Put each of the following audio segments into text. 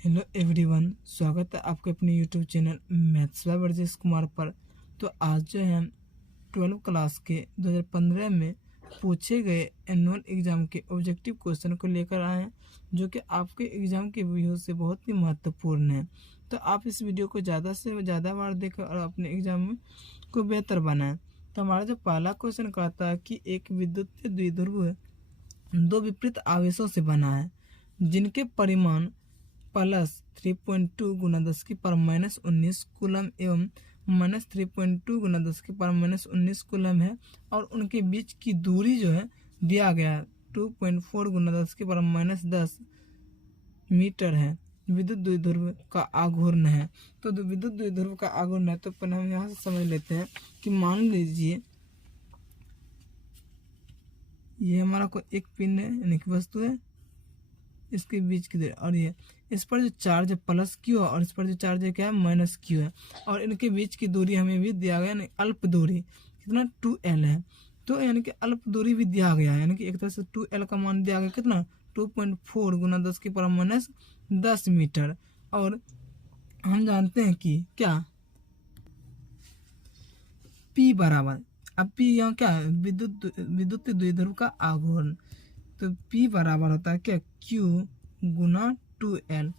Hello everyone, स्वागत है आपके अपने YouTube channel maths by Brajesh Kumar पर। तो आज जो है हम 12 क्लास के 2015 में पूछे गए एनुअल एग्ज़ाम के ऑब्जेक्टिव क्वेश्चन को लेकर आए हैं, जो कि आपके एग्ज़ाम के व्यू से बहुत ही महत्वपूर्ण है। तो आप इस वीडियो को ज़्यादा से ज़्यादा बार देखें और अपने एग्ज़ाम में को बेहतर बनाएं। तो हमारा जो पहला क्वेश्चन कहता है कि एक विद्युत द्विध्रुव दो विपरीत आवेशों से बना है, जिनके परिमाण +3.2 गुना 10⁻⁻19 कूलम एवं -3.2 गुना 10⁻⁻19 कूलम है, और उनके बीच की दूरी जो है दिया गया है 2.4 गुना 10⁻10 मीटर है। विद्युत द्विध्रुव का आघूर्ण है। तो विद्युत द्विध्रुव का आघूर्ण है, तो पहले हम यहाँ से समझ लेते हैं कि मान लीजिए ये हमारा कोई एक पिन है, यानी कि वस्तु है, इसके बीच की दूरी, और ये इस पर जो चार्ज है +Q है और इस पर जो चार्ज है क्या है -Q है, और इनके बीच की दूरी हमें भी दिया गया, यानी अल्प दूरी कितना 2L है। तो यानी कि अल्प दूरी भी दिया गया है, यानी कि एक तरह से 2L का मान दिया गया कितना 2.4 गुना 10⁻10 मीटर। और हम जानते हैं कि क्या P बराबर, अब P यहाँ क्या है, विद्युत द्विध्रुव का आघूर्ण। तो P बराबर होता है क्या Q गुना 2L।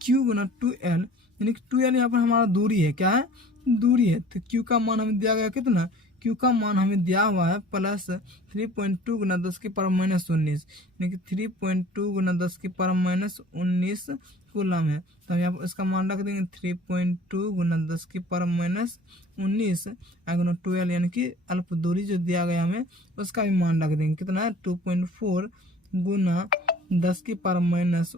Q गुना 2L, यानी कि 2L यहाँ पर हमारा दूरी है, क्या है दूरी है। तो Q का मान हमें दिया गया कितना, Q का मान हमें दिया हुआ है +3.2 गुना 10⁻19, यानी कि 3.2 गुना 10⁻19 कूलम है। तो हम यहाँ पर इसका मान रख देंगे 3.2 गुना 10⁻19 गुना 2L, यानी कि अल्प दूरी जो दिया गया हमें उसका भी मान रख देंगे, कितना है 2.4 गुना 10⁻10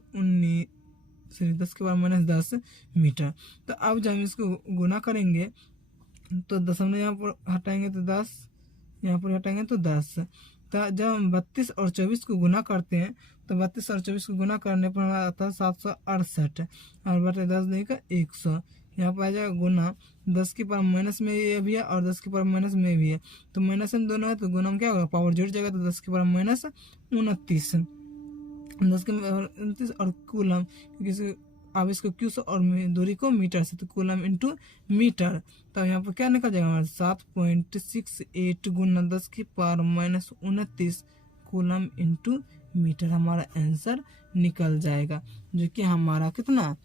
मीटर। तो अब जब हम इसको गुना करेंगे तो दशमलव यहाँ पर हटाएंगे तो 10, यहाँ पर हटाएंगे तो 10। तो जब हम 32 और 24 को गुना करते हैं तो 32 और 24 को गुना करने पर हमारा आता है 768, और बटे 10 देगा 100। यहाँ पर आ जाएगा गुना 10⁻⁻ में ये भी है और 10⁻⁻ में भी है, तो माइनस में दोनों है तो गुना में क्या होगा, पावर जुड़ जाएगा, तो 10⁻29 10⁻29 और कूलम, क्योंकि आवेश को क्यू से और दूरी को मीटर से, तो कूलम इंटू मीटर। तो यहाँ पर क्या निकल जाएगा हमारा 7.68 गुना 10⁻⁻29 कूलम इंटू मीटर, हमारा आंसर निकल जाएगा, जो कि हमारा कितना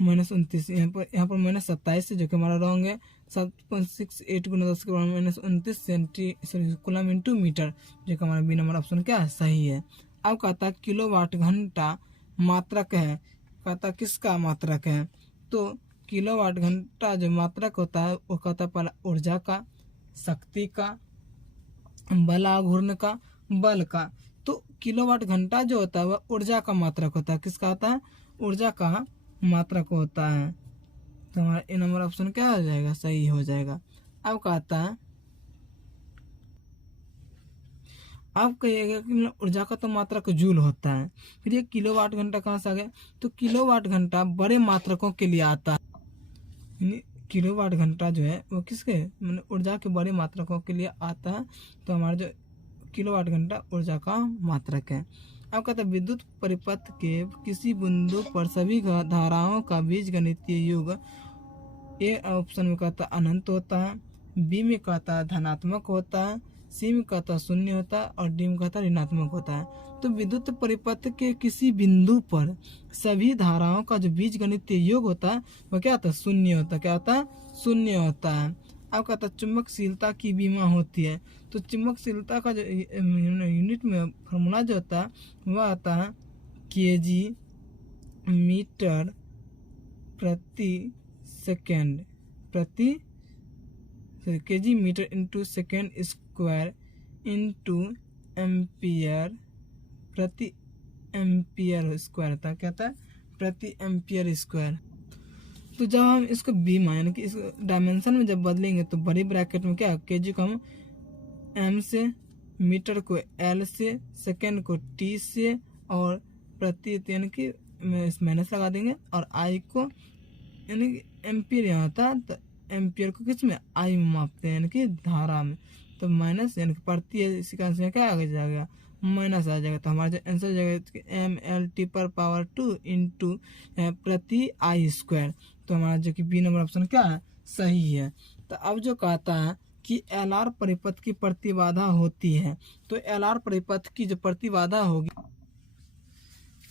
-29, यहाँ पर -27 से, जो कि हमारा रॉन्ग है। 7.68 गुना 10⁻⁻29 कूलम इंटू मीटर, जो कि हमारा बी नंबर ऑप्शन क्या है, सही है। अब कहता है किलोवाट घंटा मात्रक है, कहता किसका मात्रक है। तो किलोवाट घंटा जो मात्रक होता है वो कहता है पहला ऊर्जा का, शक्ति का, बल आघूर्ण का, बल का। तो किलोवाट घंटा जो होता है वह ऊर्जा का मात्रक होता है, किसका होता है, ऊर्जा का मात्रक होता है। तो हमारा ए नंबर ऑप्शन क्या हो जाएगा, सही हो जाएगा। अब कहता है, आप कहिएगा कि ऊर्जा का तो मात्रक जूल होता है, फिर ये किलोवाट घंटा कहाँ से आ गया। तो किलोवाट घंटा बड़े मात्रकों के लिए आता है, किलोवाट घंटा जो है वो किसके, मतलब ऊर्जा के बड़े मात्रकों के लिए आता है। तो हमारा जो किलोवाट घंटा ऊर्जा का मात्रक है। अब कहता है विद्युत परिपथ के किसी बिंदु पर सभी धाराओं का बीजगणितीय योग, ए ऑप्शन में कहता अनंत होता है, बी में कहता है धनात्मक होता है, सी में कहता शून्य होता है, और डी में कहता ऋणात्मक होता है। तो विद्युत परिपथ के किसी बिंदु पर सभी धाराओं का जो बीजगणितीय योग होता है वह क्या होता है, शून्य होता है, क्या होता है, शून्य होता है। अब कहता है चुंबकशीलता की बीमा होती है। तो चुंबकशीलता का जो यूनिट में फॉर्मूला जो होता है वह आता है kg मीटर प्रति second, kg metre into second square into ampere प्रति एम्पियर स्क्वायर होता है, क्या होता है, प्रति एम्पियर स्क्वायर। तो जब हम इसको बीमा यानी कि इस डायमेंशन में जब बदलेंगे तो बड़ी ब्रैकेट में क्या, kg को हम m से, मीटर को l से, सेकेंड को t से, और प्रति यानी कि माइनस लगा देंगे, और i को यानी कि एम्पियर यहाँ होता है, तो एम्पियर को किस में, आई में मापते हैं, यानी कि धारा में। तो माइनस यानी कि प्रति है, इसी का आंसर क्या आगे जाएगा, माइनस आ जाएगा। तो हमारा जो आंसर हो जाएगा MLT पर पावर 2 इंटू प्रति आई स्क्वायर। तो हमारा जो कि बी नंबर ऑप्शन क्या है, सही है। तो अब जो कहता है कि LR परिपथ की प्रतिबाधा होती है, तो LR परिपथ की जो प्रतिबाधा होगी,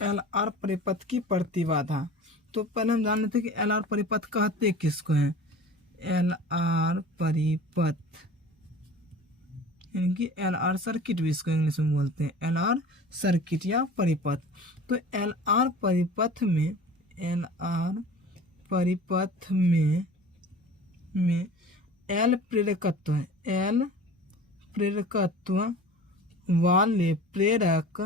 LR परिपथ की प्रतिबाधा, तो पहले हम जान लेते हैं कि LR परिपथ कहते किसको हैं। LR परिपथ यानी कि LR सर्किट भी इसको इंग्लिश में बोलते हैं, LR सर्किट या परिपथ। तो LR परिपथ में L प्रेरकत्व है, L प्रेरकत्व वाले प्रेरक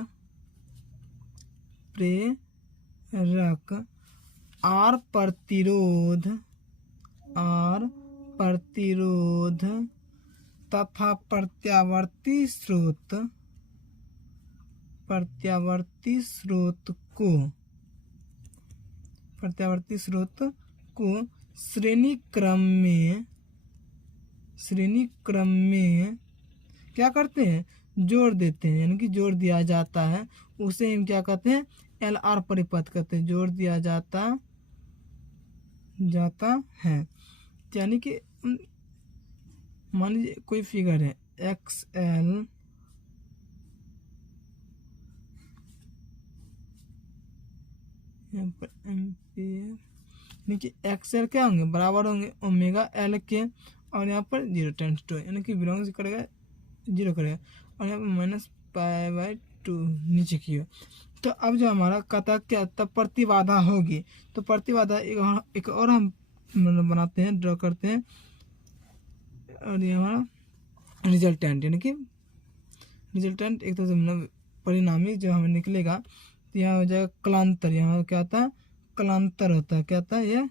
R प्रतिरोध तथा प्रत्यावर्ती स्रोत को श्रेणी क्रम में क्या करते हैं, जोड़ देते हैं, यानी कि जोड़ दिया जाता है, उसे हम क्या कहते हैं, LR परिपथ कहते हैं, जोड़ दिया जाता है। यानी कि मान लीजिए कोई फिगर है XL यहाँ पर एम्पियर, नीचे XL क्या होंगे, बराबर होंगे ओमेगा L के, और यहाँ पर 0 यानी कि बिलोंग्स करेगा 0 करेगा, और यहाँ पर -π/2 नीचे की हो। तो अब जो हमारा कहता क्या, तब प्रतिबाधा होगी, तो प्रतिबाधा एक और हम मतलब बनाते हैं, ड्रॉ करते हैं, और ये हमारा रिजल्टेंट, यानी कि रिजल्टेंट एक तरह से मतलब परिणामी जो हमें निकलेगा, तो यहाँ हो जाएगा कलांतर, यहाँ क्या होता है, कलांतर होता है, क्या होता है, ये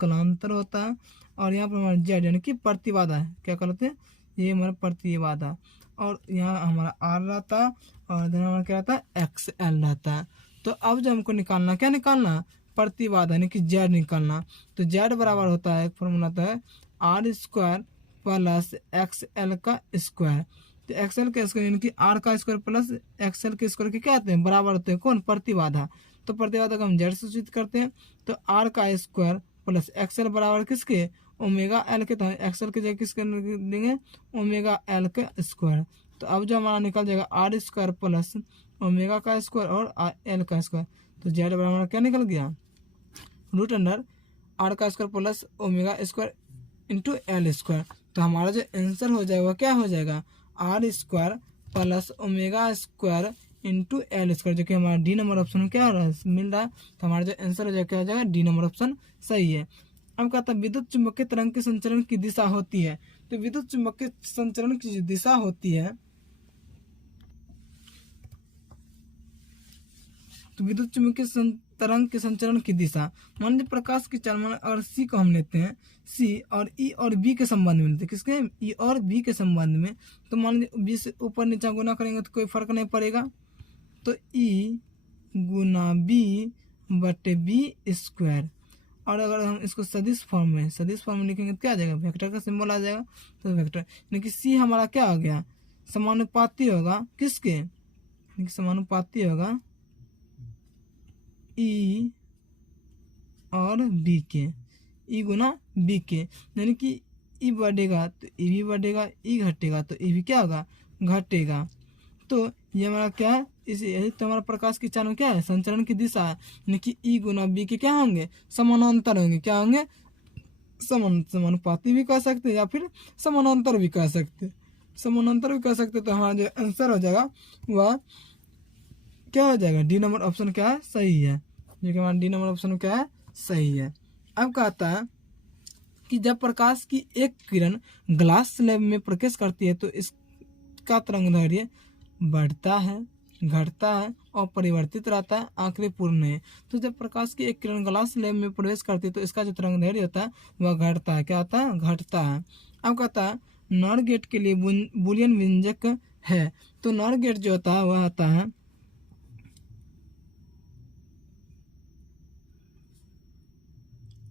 कलांतर होता है। और यहाँ पर हमारा जेड यानी कि प्रतिबाधा है, क्या कहते हैं, ये हमारा प्रतिबाधा, और यहाँ हमारा R रहता है, और इधर हमारा क्या रहता है, XL रहता है। तो अब जो हमको निकालना, क्या निकालना, प्रतिबाधा यानी कि जेड निकालना। तो जेड बराबर होता है, फॉर्मूला होता है R² प्लस XL का स्क्वायर। तो XL का स्क्वायर यानी कि R का स्क्वायर प्लस XL के स्क्वायर के क्या आते हैं, बराबर होते हैं, कौन, प्रतिबाधा। तो प्रतिबाधा को हम जेड से सूचित करते हैं। तो R का स्क्वायर प्लस XL बराबर किसके, ओमेगा L के, तो XL के जगह किसके देंगे, ओमेगा L के स्क्वायर। तो अब जो हमारा निकल जाएगा R² प्लस ओमेगा का स्क्वायर और L का स्क्वायर। तो जेड बराबर क्या निकल गया, √R का square plus omega square into L²। तो हमारा जो आंसर हो जाएगा क्या हो जाएगा, R² plus omega square into L², जो कि हमारा डी नंबर ऑप्शन क्या हो रहा है, मिल रहा है। तो हमारा जो आंसर हो जाएगा क्या हो जाएगा, डी नंबर ऑप्शन सही है। अब कहता है विद्युत चुम्बकीय तरंग के संचरण की दिशा होती है। तो विद्युत चुम्बकीय संचरण की जो दिशा होती है, तो विद्युत चुम्बकीय तरंग के संचरण की दिशा, मान लीजिए प्रकाश की चाल, और सी को हम लेते हैं, सी और ई और बी के संबंध में लेते हैं, किसके, ई और बी के संबंध में। तो मान लीजिए बी से ऊपर नीचे गुना करेंगे तो कोई फर्क नहीं पड़ेगा। तो ई गुना बी बटे B², और अगर हम इसको सदिश फॉर्म में लिखेंगे तो क्या आ जाएगा, वेक्टर का सिंबल आ जाएगा। तो वेक्टर यानी कि सी हमारा क्या हो गया, समानुपाती होगा किसके, समानुपाती होगा ई और बी के, ई गुना बी के, यानी कि ई बढ़ेगा तो ई भी बढ़ेगा, ई घटेगा तो ई भी क्या होगा, घटेगा। तो ये हमारा क्या है, यही तो हमारा प्रकाश की चाल में क्या है, संचरण की दिशा है, यानी कि ई गुना बी के क्या होंगे, समानांतर होंगे, क्या होंगे, समानुपाती भी कह सकते हैं, या फिर समानांतर भी कह सकते हैं, तो हमारा जो आंसर हो जाएगा वह क्या हो जाएगा, डी नंबर ऑप्शन क्या है, सही है, जो कि हमारा डी नंबर ऑप्शन क्या है, सही है। अब कहता है कि जब प्रकाश की एक किरण ग्लास स्लैब में प्रवेश करती है तो इसका तरंगदैर्घ्य बढ़ता है, घटता है और परिवर्तित रहता है, आखिरी पूर्ण है। तो जब प्रकाश की एक किरण ग्लास स्लैब में प्रवेश करती है तो इसका जो तरंगदैर्घ्य होता है वह घटता है, क्या होता है, घटता है। अब कहता है नॉर गेट के लिए बूलियन व्यंजक है। तो नॉर गेट जो होता है वह होता है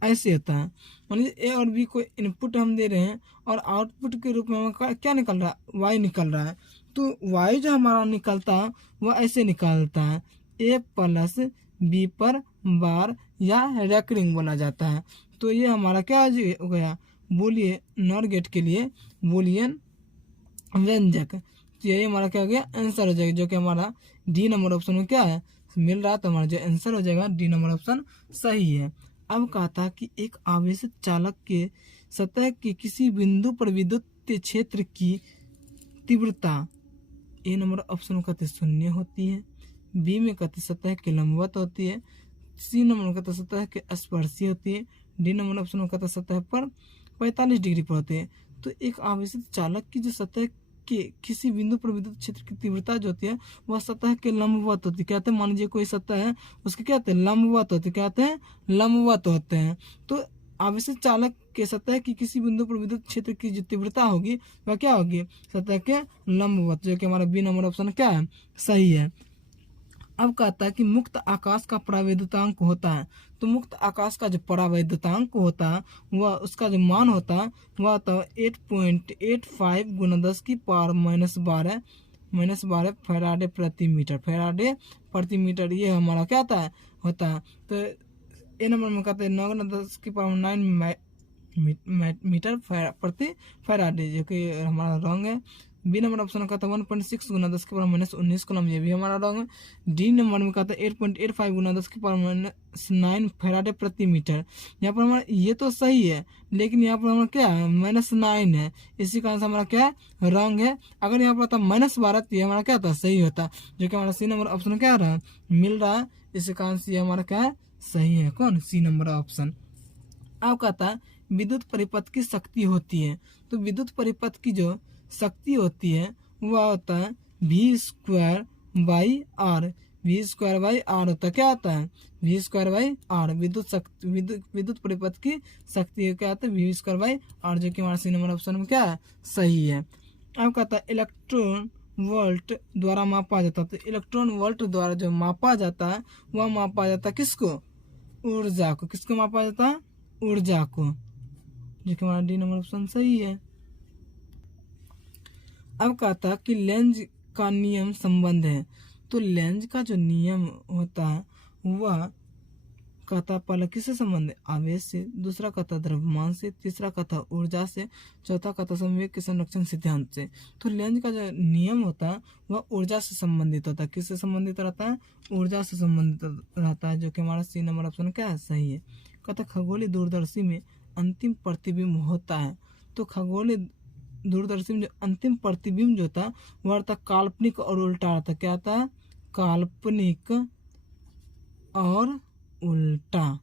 ऐसे होता है, मान लीजिए ए और बी को इनपुट हम दे रहे हैं और आउटपुट के रूप में हमें क्या निकल रहा है, वाई निकल रहा है। तो वायु जो हमारा निकलता है वह ऐसे निकलता है ए प्लस बी पर बार या रेकरिंग बोला जाता है। तो ये हमारा क्या हो गया, बोलिए नॉर गेट के लिए बूलियन व्यंजक। तो यही हमारा क्या हो गया आंसर हो जाएगा, जो कि हमारा डी नंबर ऑप्शन में क्या है मिल रहा है। तो हमारा जो आंसर हो जाएगा डी नंबर ऑप्शन सही है। अब कहा था कि एक आवेशित चालक के सतह के किसी बिंदु पर विद्युत क्षेत्र की तीव्रता ए नंबर ऑप्शन में कहते शून्य होती है, बी में कहते सतह के लंबवत होती है, सी नंबर में कहते सतह के स्पर्शी होती है, डी नंबर ऑप्शन में कहते सतह पर 45 डिग्री पर होते हैं। तो एक आवेशित चालक की जो सतह के किसी बिंदु पर विद्युत क्षेत्र की तीव्रता जो होती है वह सतह के लंबवत होती है। क्या होते हैं, मान लीजिए कोई सतह है उसके क्या होते हैं लंबवत होते हैं, क्या होते हैं लंबवत होते हैं। तो आवेशित चालक के सतह की किसी बिंदु पर विद्युत क्षेत्र की जो तीव्रता होगी वह क्या होगी सतह के लंबवत, जो कि हमारा बी नंबर ऑप्शन क्या है सही है। अब कहता है कि मुक्त आकाश का परावैद्युतांक होता है। तो मुक्त आकाश का जो परावैद्युतांक होता है वह उसका जो मान होता है वह तो 8.85 गुना 10 की पावर -12 फैराडे प्रति मीटर, फैराडे प्रति मीटर ये हमारा क्या होता है। तो ए नंबर में कहते हैं 9 गुना 10 की पावर 9 मीटर प्रति फैराडे, जो कि हमारा रॉन्ग है। बी नंबर ऑप्शन का था 1.6 गुना 10 की पावर -19 कूलम, ये भी हमारा रॉन्ग है। डी नंबर में कहता है 8.85 गुना 10 की पावर -9 फैराडे प्रति मीटर। यहाँ पर हमारा ये तो सही है लेकिन यहाँ पर हमारा क्या है -9 है, इसी कारण से हमारा क्या है रॉन्ग है। अगर यहाँ पर था -12 तो ये हमारा क्या था सही होता, जो कि हमारा सी नंबर ऑप्शन क्या रहा मिल रहा है, इसी कारण से ये हमारा क्या है सही है, कौन सी नंबर ऑप्शन। अब कहता है विद्युत परिपथ की शक्ति होती है। तो विद्युत परिपथ की जो शक्ति होती है वह होता है V²/R, V²/R होता है, क्या होता है V²/R। विद्युत परिपथ की शक्ति क्या होता है V²/R, जो कि हमारा सी नंबर ऑप्शन में क्या है सही है। अब कहता है इलेक्ट्रॉन वोल्ट द्वारा मापा जाता है। तो इलेक्ट्रॉन वोल्ट द्वारा जो मापा जाता है वह मापा जाता है किसको, ऊर्जा को। किसको मापा जाता है ऊर्जा को, जो कि हमारा डी नंबर ऑप्शन सही है। अब कहता है कि लेंज का नियम संबंध है। तो लेंज का जो नियम होता है वह कहता पहला किससे संबंध है आवेश से, दूसरा कहता द्रव्यमान से, तीसरा कहता ऊर्जा से, चौथा कहता संवेग के संरक्षण सिद्धांत से। तो लेंज का जो नियम होता है वह ऊर्जा से संबंधित होता है। किससे संबंधित रहता है ऊर्जा से संबंधित रहता है, जो कि हमारा सी नंबर ऑप्शन क्या है सही है। कहता खगोलीय दूरदर्शी में अंतिम प्रतिबिंब होता है। तो खगोलीय दूरदर्शी में जो अंतिम प्रतिबिंब जो होता है वह होता काल्पनिक और उल्टा रहता है। क्या होता है काल्पनिक और उल्टा,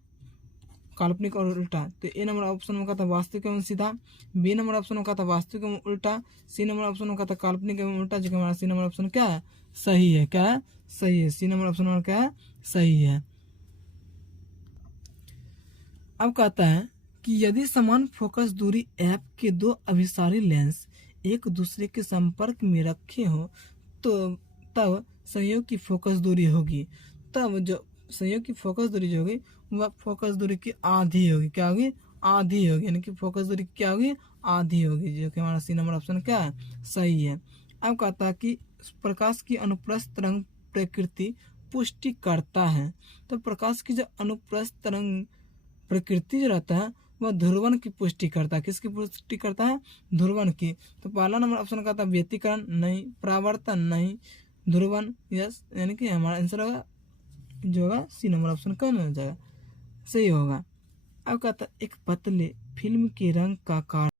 काल्पनिक और उल्टा। तो ए नंबर ऑप्शन में कहता वास्तविक एवं सीधा, बी नंबर ऑप्शन में कहता वास्तविक एवं उल्टा, सी नंबर ऑप्शन में कहता काल्पनिक एवं उल्टा, जो कि हमारा सी नंबर ऑप्शन क्या है सही है। क्या है सही है, सी नंबर ऑप्शन में क्या है सही है। अब कहता है कि यदि समान फोकस दूरी ऐप के दो अभिसारी लेंस एक दूसरे के संपर्क में रखे हो तो तब संयोग की फोकस दूरी होगी। तब जो संयोग की फोकस दूरी जो होगी वह फोकस दूरी की आधी होगी। क्या होगी आधी होगी, यानी कि फोकस दूरी क्या होगी आधी होगी, जो कि हमारा सी नंबर ऑप्शन क्या है सही है। अब कहता है कि प्रकाश की अनुप्रस्थ तरंग प्रकृति पुष्टि करता है। तो प्रकाश की जो अनुप्रस्थ तरंग प्रकृति जो रहता है वह ध्रुवन की पुष्टि करता है। किसकी पुष्टि करता है ध्रुवन की। तो पहला नंबर ऑप्शन कहता है व्यतिकरण नहीं, परावर्तन नहीं, ध्रुवन यस, यानी कि हमारा आंसर होगा जो होगा सी नंबर ऑप्शन कौन हो जाएगा सही होगा। अब कहता है एक पतले फिल्म के रंग का कारण